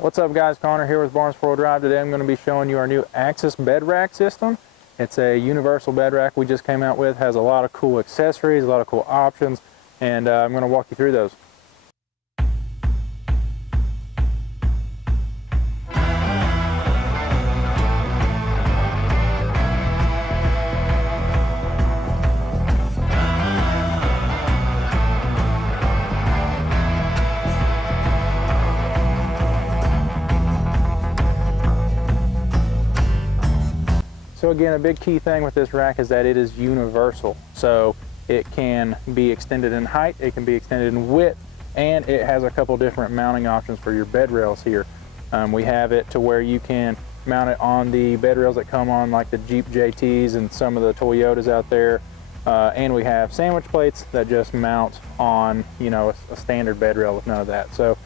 What's up guys, Connor here with Barnes 4-Wheel Drive. Today I'm going to be showing you our new Axis bed rack system. It's a universal bed rack we just came out with. Has a lot of cool accessories, a lot of cool options, and I'm going to walk you through those. So again, a big key thing with this rack is that it is universal. So it can be extended in height, it can be extended in width, and it has a couple different mounting options for your bed rails here. We have it to where you can mount it on the bed rails that come on like the Jeep JTs and some of the Toyotas out there. And we have sandwich plates that just mount on, you know, a standard bed rail with none of that. So,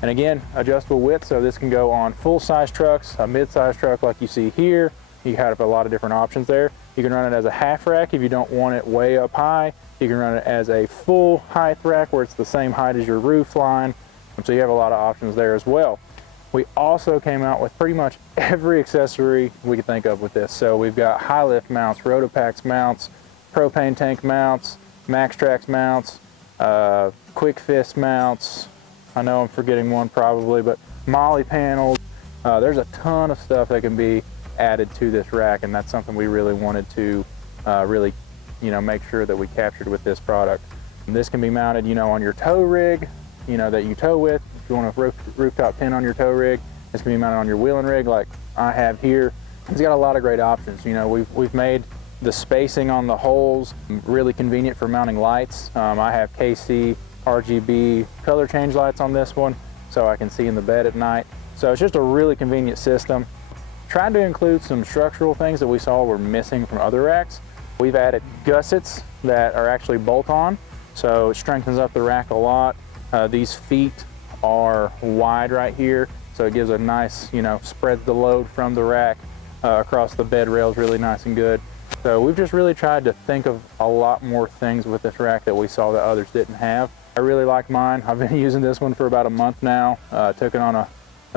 and again, adjustable width, so this can go on full-size trucks, a mid-size truck like you see here. You have a lot of different options there. You can run it as a half rack if you don't want it way up high. You can run it as a full height rack where it's the same height as your roof line. So you have a lot of options there as well. We also came out with pretty much every accessory we could think of with this. So we've got high lift mounts, Rotopax mounts, propane tank mounts, MaxTrax mounts, quick fist mounts. I know I'm forgetting one probably, but molly panels. There's a ton of stuff that can be added to this rack, and that's something we really wanted to make sure that we captured with this product. And this can be mounted, you know, on your tow rig, you know, that you tow with. If you want a rooftop pin on your tow rig, this can be mounted on your wheeling rig like I have here. It's got a lot of great options. You know, we've made the spacing on the holes really convenient for mounting lights. I have KC RGB color change lights on this one, so I can see in the bed at night. So it's just a really convenient system. Tried to include some structural things that we saw were missing from other racks. We've added gussets that are actually bolt-on, so it strengthens up the rack a lot. These feet are wide right here, so it gives a nice, you know, spreads the load from the rack across the bed rails really nice and good. So we've just really tried to think of a lot more things with this rack that we saw that others didn't have. I really like mine. I've been using this one for about a month now. Took it on a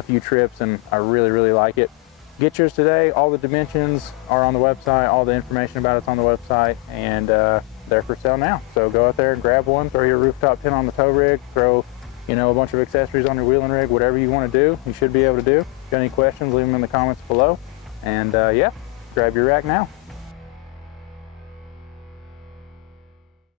few trips, and I really like it. Get yours today. All the dimensions are on the website. All the information about it's on the website, and they're for sale now. So go out there and grab one, throw your rooftop pin on the tow rig, throw, you know, a bunch of accessories on your wheeling rig, whatever you want to do, you should be able to do. If you got any questions, leave them in the comments below. And yeah, grab your rack now.